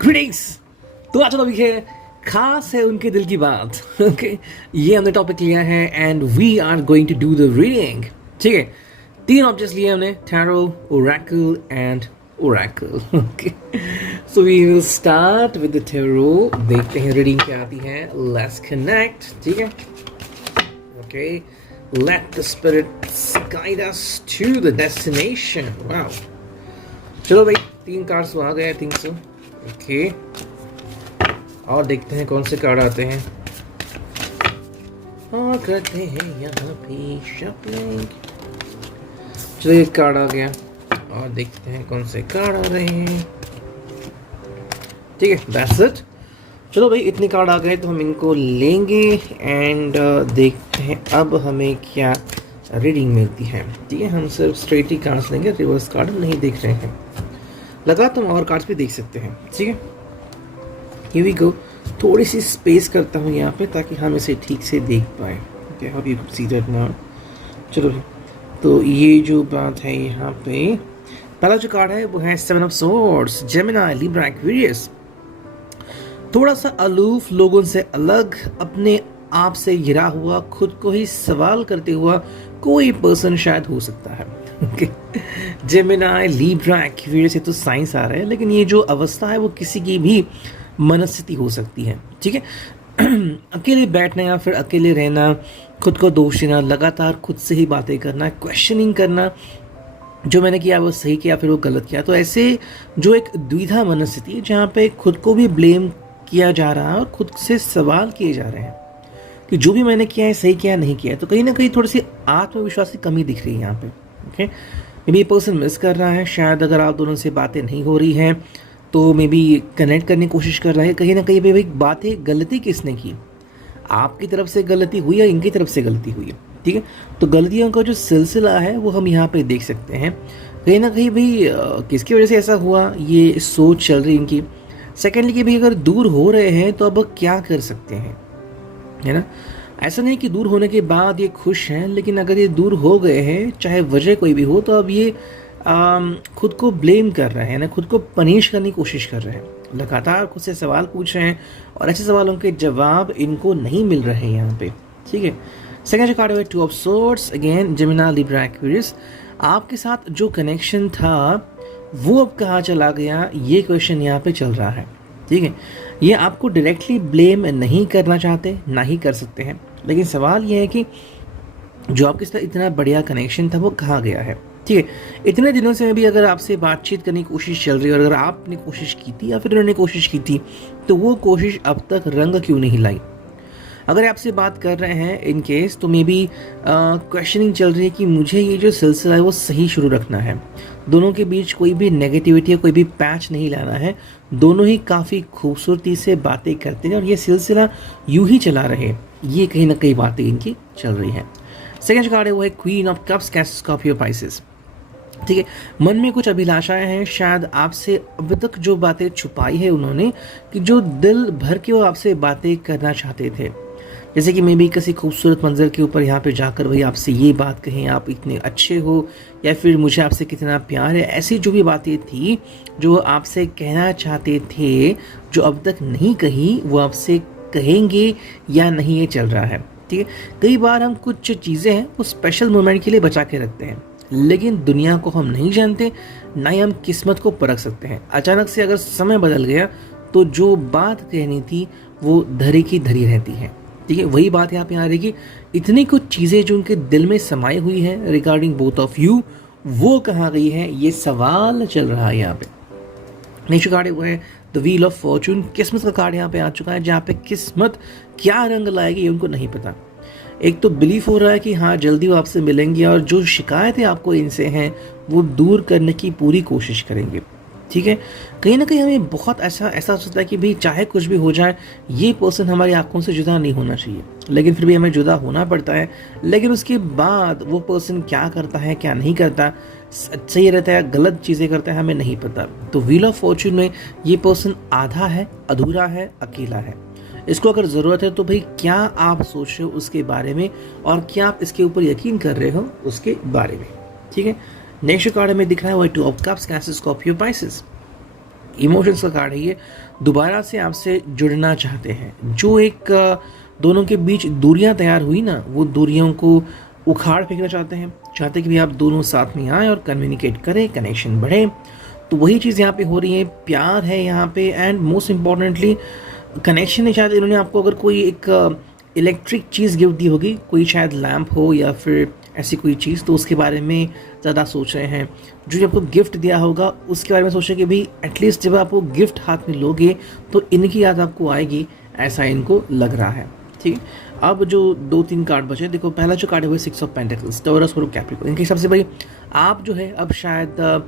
Greetings. तो आज topic है खास है उनके दिल की बात। ओके, ये हमने टॉपिक लिया है and we are going to do the reading. ठीक है, 3 ऑब्जेक्ट्स लिए हमने, tarot, oracle and oracle. Okay, so we will start with the tarot. देखते हैं रीडिंग क्या आती है। Let's connect. ठीक है, okay, let the spirits guide us to the destination. Wow, चलो भाई, 3 कार्ड्स तो आ गए आई थिंक सो। ओके, और देखते हैं कौन से कार्ड आते हैं और करते हैं यहाँ पे शफलिंग। चलो, एक कार्ड आ गया और देखते हैं कौन से कार्ड आ रहे हैं। ठीक है, दैट्स इट। चलो भाई, इतने कार्ड आ गए तो हम इनको लेंगे एंड देखते हैं अब हमें क्या रीडिंग मिलती है। ठीक है, हम सिर्फ स्ट्रेट ही कार्ड्स लेंगे, रिवर्स कार्ड नहीं देख रहे हैं। लगा तुम और कार्ड्स भी देख सकते हैं। ठीक है, हियर वी गो। थोड़ी सी स्पेस करता हूँ यहाँ पे ताकि हम इसे ठीक से देख पाए। Okay, how you see that now. चलो, तो ये जो बात है यहाँ पे, पहला जो कार्ड है वो है 7 of swords, Gemini, Libra, Aquarius. थोड़ा सा अलूफ, लोगों से अलग, अपने आप से घिरा हुआ, खुद को ही सवाल करते हुआ कोई पर्सन शायद हो सकता है। जेमिनी, लिब्रा, एक्वेरियस, ये तो साइंस आ रहा है, लेकिन ये जो अवस्था है वो किसी की भी मनस्थिति हो सकती है। ठीक है, अकेले बैठना या फिर अकेले रहना, खुद को दोष देना, लगातार खुद से ही बातें करना, क्वेश्चनिंग करना, जो मैंने किया वो सही किया फिर वो गलत किया। तो ऐसे जो एक द्विधा मनस्थिति है जहाँ पे खुद को भी ब्लेम किया जा रहा है और खुद से सवाल किए जा रहे हैं कि जो भी मैंने किया है सही किया नहीं किया है। तो कहीं ना कहीं थोड़ी सी आत्मविश्वास की कमी दिख रही है यहाँ पे। ओके, मे बी ये पर्सन मिस कर रहा है, शायद अगर आप दोनों से बातें नहीं हो रही हैं तो मे बी कनेक्ट करने की कोशिश कर रहा है। कहीं ना कहीं भाई बातें, गलती किसने की, आपकी तरफ से गलती हुई या इनकी तरफ से गलती हुई है। ठीक है, तो गलतियों का जो सिलसिला है वो हम यहाँ पे देख सकते हैं। कहीं ना कहीं भाई किसकी वजह से ऐसा हुआ, ये सोच चल रही इनकी। सेकेंडली कि भाई अगर दूर हो रहे हैं तो अब क्या कर सकते हैं, है ना। ऐसा नहीं कि दूर होने के बाद ये खुश हैं, लेकिन अगर ये दूर हो गए हैं, चाहे वजह कोई भी हो, तो अब ये खुद को ब्लेम कर रहे हैं ना, खुद को पनिश करने की कोशिश कर रहे हैं। लगातार खुद से सवाल पूछ रहे हैं और ऐसे सवालों के जवाब इनको नहीं मिल रहे हैं यहाँ पे। ठीक है, सेकंड जो कार्ड है 2 of swords, again Gemini, Libra, Aquarius. आपके साथ जो कनेक्शन था वो अब कहाँ चला गया, ये क्वेश्चन यहाँ पे चल रहा है। ठीक है, ये आपको डायरेक्टली ब्लेम नहीं करना चाहते, ना ही कर सकते हैं, लेकिन सवाल ये है कि जो आपके साथ इतना बढ़िया कनेक्शन था वो कहाँ गया है। ठीक है, इतने दिनों से भी अगर आपसे बातचीत करने की कोशिश चल रही है और अगर आपने कोशिश की थी या फिर उन्होंने कोशिश की थी, तो वो कोशिश अब तक रंग क्यों नहीं लाई। अगर आपसे बात कर रहे हैं इन केस, तो मे बी क्वेश्चनिंग चल रही है कि मुझे ये जो सिलसिला है वो सही शुरू रखना है। दोनों के बीच कोई भी नेगेटिविटी या कोई भी पैच नहीं लाना है। दोनों ही काफ़ी खूबसूरती से बातें करते हैं और ये सिलसिला यूं ही चला रहे, ये कहीं ना कहीं बातें इनकी चल रही हैं। सेकेंड कार्ड है वो है queen of cups, cancer, Scorpio, Pisces. ठीक है, मन में कुछ अभिलाषाएं हैं, शायद आपसे अब तक जो बातें छुपाई है उन्होंने, कि जो दिल भर के वो आपसे बातें करना चाहते थे। जैसे कि मे बी किसी खूबसूरत मंजर के ऊपर यहाँ पे जाकर भाई आपसे ये बात कहें, आप इतने अच्छे हो, या फिर मुझे आपसे कितना प्यार है। ऐसी जो भी बातें थी जो आपसे कहना चाहते थे, जो अब तक नहीं कही, वो आपसे कहेंगे या नहीं, ये चल रहा है। ठीक है, कई बार हम कुछ चीज़ें हैं वो स्पेशल मोमेंट के लिए बचा के रखते हैं, लेकिन दुनिया को हम नहीं जानते, ना ही हम किस्मत को परख सकते हैं। अचानक से अगर समय बदल गया तो जो बात कहनी थी वो धरी की धरी रहती है। ठीक है, वही बात यहाँ पे आ रही कि इतनी कुछ चीज़ें जो उनके दिल में समाई हुई है रिगार्डिंग बोथ ऑफ यू, वो कहाँ गई है, ये सवाल चल रहा है यहाँ पे। नेक्स्ट कार्ड वो है द व्हील ऑफ फॉर्चून, किस्मत का कार्ड यहाँ पे आ चुका है, जहाँ पे किस्मत क्या रंग लाएगी ये उनको नहीं पता। एक तो बिलीफ हो रहा है कि हाँ जल्दी वो आपसे मिलेंगे और जो शिकायतें आपको इनसे हैं वो दूर करने की पूरी कोशिश करेंगे। ठीक है, कहीं ना कहीं हमें बहुत ऐसा सोचता है कि भाई चाहे कुछ भी हो जाए, ये पर्सन हमारी आंखों से जुदा नहीं होना चाहिए, लेकिन फिर भी हमें जुदा होना पड़ता है। लेकिन उसके बाद वो पर्सन क्या करता है, क्या नहीं करता, सही रहता है, गलत चीज़ें करता है, हमें नहीं पता। तो व्हील ऑफ फॉर्चून में ये पर्सन आधा है, अधूरा है, अकेला है। इसको अगर ज़रूरत है तो भाई क्या आप सोच रहे हो उसके बारे में, और क्या आप इसके ऊपर यकीन कर रहे हो उसके बारे में। ठीक है, नेक्स्ट कार्ड में दिख रहा है 2 of cups, cancer, Scorpio, Pisces. Emotions का कार्ड है ये। दोबारा से आपसे जुड़ना चाहते हैं, जो एक दोनों के बीच दूरियां तैयार हुई ना, वो दूरियों को उखाड़ फेंकना चाहते हैं, चाहते कि भी आप दोनों साथ में आए और कम्युनिकेट करें, कनेक्शन बढ़े। तो वही चीज़ यहाँ पे हो रही है, प्यार है यहाँ पे, एंड मोस्ट इम्पॉर्टेंटली कनेक्शन है। शायद इन्होंने आपको अगर कोई एक इलेक्ट्रिक चीज़ गिफ्ट दी होगी, कोई शायद लैम्प हो या फिर ऐसी कोई चीज़, तो उसके बारे में ज़्यादा सोच रहे हैं। जो आपको गिफ्ट दिया होगा उसके बारे में सोचें कि भाई एटलीस्ट जब आप वो गिफ्ट हाथ में लोगे तो इनकी याद आपको आएगी, ऐसा इनको लग रहा है। ठीक है, अब जो 2-3 कार्ड बचे, देखो पहला जो कार्ड है वो 6 ऑफ पेंटिकल्स, टॉरस और कैप्रिकॉर्न। इनके हिसाब से भाई आप जो है अब शायद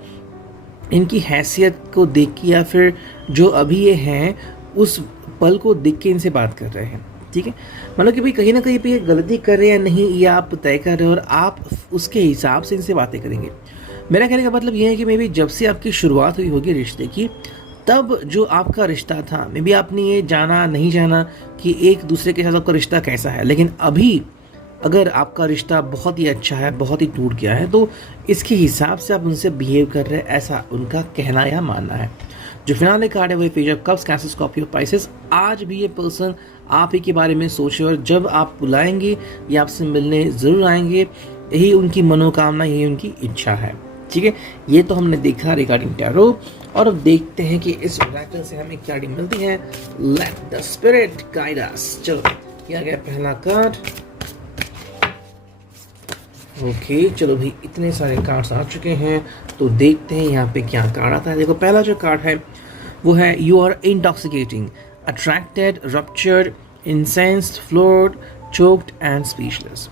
इनकी हैसियत को देख के या फिर जो अभी ये हैं उस पल को देख के इनसे बात कर रहे हैं। ठीक है, मतलब कि भाई कहीं ना कहीं पे ये गलती कर रहे हैं या नहीं, ये आप तय कर रहे हो और आप उसके हिसाब से इनसे बातें करेंगे। मेरा कहने का मतलब ये है कि मे बी जब से आपकी शुरुआत हुई होगी रिश्ते की, तब जो आपका रिश्ता था, मे बी आपने ये जाना नहीं जाना कि एक दूसरे के साथ आपका रिश्ता कैसा है, लेकिन अभी अगर आपका रिश्ता बहुत ही अच्छा है, बहुत ही टूट गया है, तो इसके हिसाब से आप उनसे बिहेव कर रहे हैं, ऐसा उनका कहना या मानना है। जो फिनाले कार्ड है वो page of cups, cancer, Scorpio, Pisces. आज भी ये पर्सन आप ही के बारे में सोचे और जब आप बुलाएंगे ये आपसे मिलने ज़रूर आएंगे, यही उनकी मनोकामना, यही उनकी इच्छा है। ठीक है, ये तो हमने देखा रिगार्डिंग टैरो, और अब देखते हैं कि इस ओरेकल से हमें क्या रीडिंग मिलती है। Let the spirit guide us. चलो, ये आ गया पहला कार्ड। ओके, चलो भाई इतने सारे कार्ड्स आ चुके हैं, तो देखते हैं यहाँ पे क्या कार्ड आता है। देखो पहला जो कार्ड है वो है you are intoxicating, attracted, raptured, incensed, floored, choked and speechless.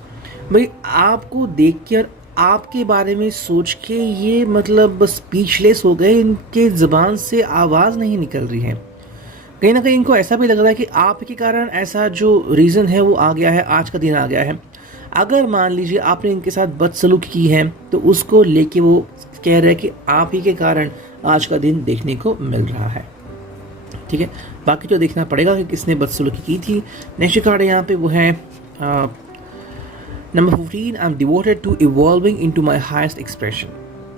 भाई आपको देख के और आपके बारे में सोच के ये मतलब स्पीचलेस हो गए, इनके ज़बान से आवाज़ नहीं निकल रही है। कहीं ना कहीं इनको ऐसा भी लग रहा है कि आपके कारण ऐसा जो रीज़न है वो आ गया है, आज का दिन आ गया है। अगर मान लीजिए आपने इनके साथ बदसलूकी की है तो उसको लेके वो कह रहे हैं कि आप ही के कारण आज का दिन देखने को मिल रहा है। ठीक है, बाकी तो देखना पड़ेगा कि किसने बदसलूकी की थी। नेक्स्ट कार्ड यहाँ पे वो है number 15, I am devoted to evolving into my highest expression.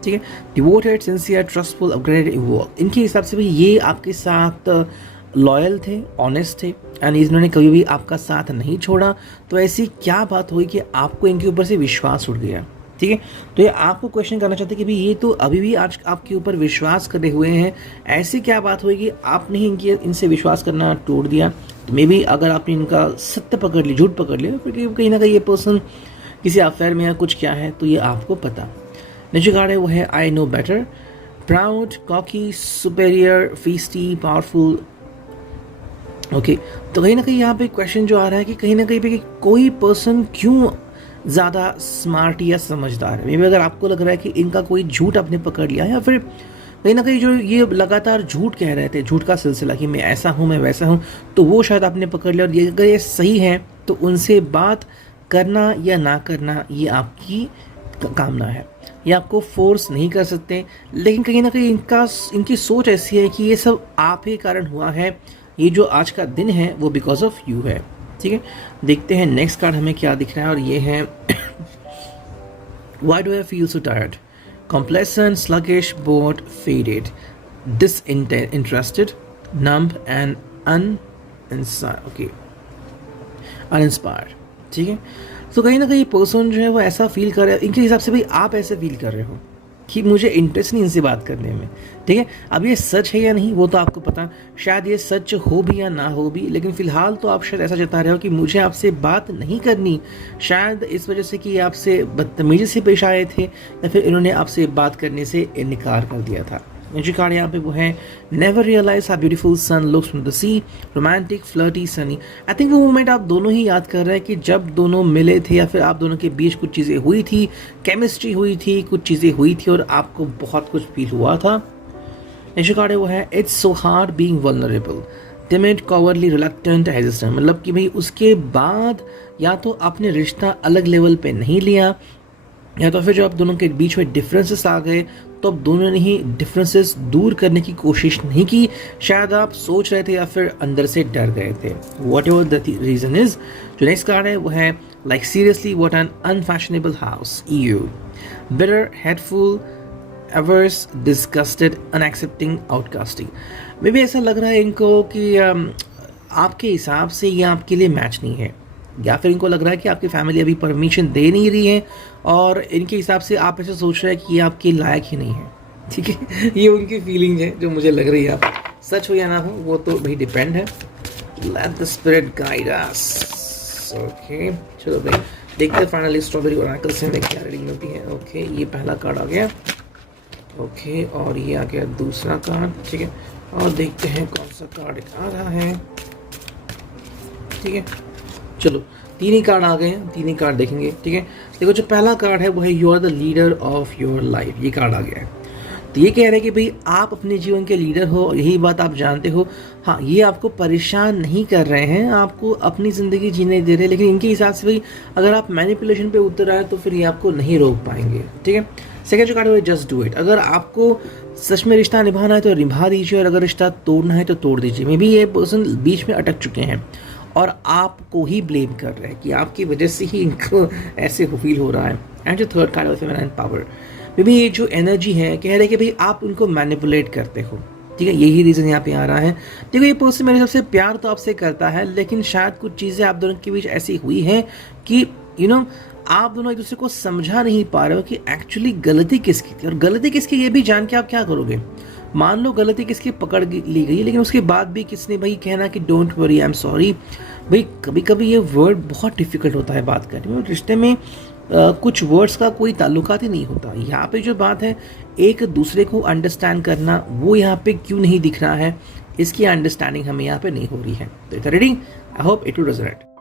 ठीक है, devoted, sincere, trustful, upgraded, evolve. इनके हिसाब से भी ये आपके साथ लॉयल थे, ऑनेस्ट थे, एंड इन्होंने कभी भी आपका साथ नहीं छोड़ा। तो ऐसी क्या बात हुई कि आपको इनके ऊपर से विश्वास उठ गया। ठीक है, तो ये आपको क्वेश्चन करना चाहते कि भाई ये तो अभी भी आज आपके ऊपर विश्वास करे हुए हैं, ऐसी क्या बात हुई कि आपने ही इनसे विश्वास करना तोड़ दिया। तो मे बी अगर आपने इनका सत्य पकड़ लिया, झूठ पकड़ लिया, फिर कहीं ना कहीं ये पर्सन किसी अफेयर में या कुछ क्या है तो ये आपको पता। नेक्स्ट कार्ड है वो है I know better, proud, cocky, superior, feisty, powerful. Okay, तो कहीं ना कहीं यहाँ पे क्वेश्चन जो आ रहा है कि कहीं ना कहीं पे कि कोई पर्सन क्यों ज़्यादा स्मार्ट या समझदार है। मे बी अगर आपको लग रहा है कि इनका कोई झूठ आपने पकड़ लिया है, या फिर कहीं ना कहीं जो ये लगातार झूठ कह रहे थे, झूठ का सिलसिला कि मैं ऐसा हूँ, मैं वैसा हूँ, तो वो शायद आपने पकड़ लिया। और ये अगर ये सही है तो उनसे बात करना या ना करना ये आपकी कामना है, ये आपको फोर्स नहीं कर सकते। लेकिन कहीं ना कहीं इनकी सोच ऐसी है कि ये सब आप ही कारण हुआ है, ये जो आज का दिन है वो बिकॉज ऑफ यू है। ठीक है, देखते हैं नेक्स्ट कार्ड हमें क्या दिख रहा है, और ये है why do I feel so tired, complacent, sluggish, bored, faded, disinterested, numb and uninspired। ठीक है, तो कहीं ना कहीं पर्सन जो है वो ऐसा फील कर रहा है, इनके हिसाब से भाई आप ऐसे फील कर रहे हो कि मुझे इंटरेस्ट नहीं इनसे बात करने में। ठीक है, अब ये सच है या नहीं वो तो आपको पता, शायद ये सच हो भी या ना हो भी, लेकिन फिलहाल तो आप शायद ऐसा जता रहे हो कि मुझे आपसे बात नहीं करनी, शायद इस वजह से कि ये आपसे बदतमीजी से पेश आए थे या फिर इन्होंने आपसे बात करने से इनकार कर दिया था। जो कार्ड यहाँ पे वो है never realize how beautiful sun looks from the sea, romantic, flirty, sunny. I think वो मोमेंट आप दोनों ही याद कर रहे हैं कि जब दोनों मिले थे या फिर आप दोनों के बीच कुछ चीज़ें हुई थी, केमिस्ट्री हुई थी, कुछ चीज़ें हुई थी और आपको बहुत कुछ फील हुआ था। नेक्स्ट कार्ड है वो है it's so hard being vulnerable, timid, cowardly, reluctant, hesitant. मतलब कि भाई उसके बाद या तो आपने रिश्ता अलग लेवल पे नहीं लिया, या तो फिर जो आप दोनों के बीच में डिफरेंसेस आ गए तो अब दोनों ने ही डिफरेंसेस दूर करने की कोशिश नहीं की। शायद आप सोच रहे थे या फिर अंदर से डर गए थे, whatever the reason is. जो नेक्स्ट कार्ड है वो है like seriously what an unfashionable house, you bitter, hateful, averse, disgusted, unaccepting, outcasting. मे भी ऐसा लग रहा है इनको कि आपके हिसाब से ये आपके लिए मैच नहीं है, या फिर इनको लग रहा है कि आपकी फैमिली अभी परमिशन दे नहीं रही है और इनके हिसाब से आप ऐसे सोच रहे हैं कि ये आपके लायक ही नहीं है, ठीक है। ये उनकी फीलिंग है जो मुझे लग रही है। आप सच हो या ना हो वो तो भाई डिपेंड है। Let the spirit guide us. Okay चलो भाई देखते हैं फाइनली स्ट्रॉबेरी ओरेकल से हमें क्या रीडिंग मिलती है। ओके ये पहला कार्ड आ गया। ओके और ये आ गया दूसरा कार्ड, ठीक है। और देखते हैं कौन सा कार्ड आ रहा है, ठीक है। चलो तीन ही कार्ड आ गए हैं, तीन ही कार्ड देखेंगे, ठीक है। देखो जो पहला कार्ड है वो है you are the leader of your life, ये कार्ड आ गया है। तो ये कह रहे हैं कि भाई आप अपने जीवन के लीडर हो, यही बात आप जानते हो। हाँ ये आपको परेशान नहीं कर रहे हैं, आपको अपनी ज़िंदगी जीने दे रहे हैं, लेकिन इनके हिसाब से भाई अगर आप मैनिपुलेशन पे उतर आए तो फिर ये आपको नहीं रोक पाएंगे, ठीक है। सेकंड जो कार्ड है जस्ट डू इट। अगर आपको सच में रिश्ता निभाना है तो निभा दीजिए, और अगर रिश्ता तोड़ना है तो तोड़ दीजिए। मे बी ये पर्सन बीच में अटक चुके हैं और आपको ही ब्लेम कर रहे हैं कि आपकी वजह से ही इनको ऐसे फील हो रहा है। एंड जो थर्ड कार्ड है फेमिनाइन पावर, मे बी ये जो एनर्जी है कह रहे हैं कि भाई आप उनको मैनिपुलेट करते हो, ठीक है। यही रीज़न यहाँ पे आ रहा है। देखो ये पर्सन मेरे सबसे प्यार तो आपसे करता है, लेकिन शायद कुछ चीज़ें आप दोनों के बीच ऐसी हुई हैं कि आप दोनों एक दूसरे को समझा नहीं पा रहे हो कि एक्चुअली गलती किसकी थी, और गलती किसकी ये भी जान के आप क्या करोगे। मान लो गलती किसकी पकड़ ली गई, लेकिन उसके बाद भी किसने भाई कहना कि don't worry I am sorry. भाई कभी कभी ये वर्ड बहुत डिफिकल्ट होता है बात करने में, रिश्ते में कुछ वर्ड्स का कोई ताल्लुकात ही नहीं होता। यहाँ पे जो बात है एक दूसरे को अंडरस्टैंड करना, वो यहाँ पे क्यों नहीं दिख रहा है, इसकी अंडरस्टैंडिंग हमें यहाँ पे नहीं हो रही है। तो it reading I hope it will result.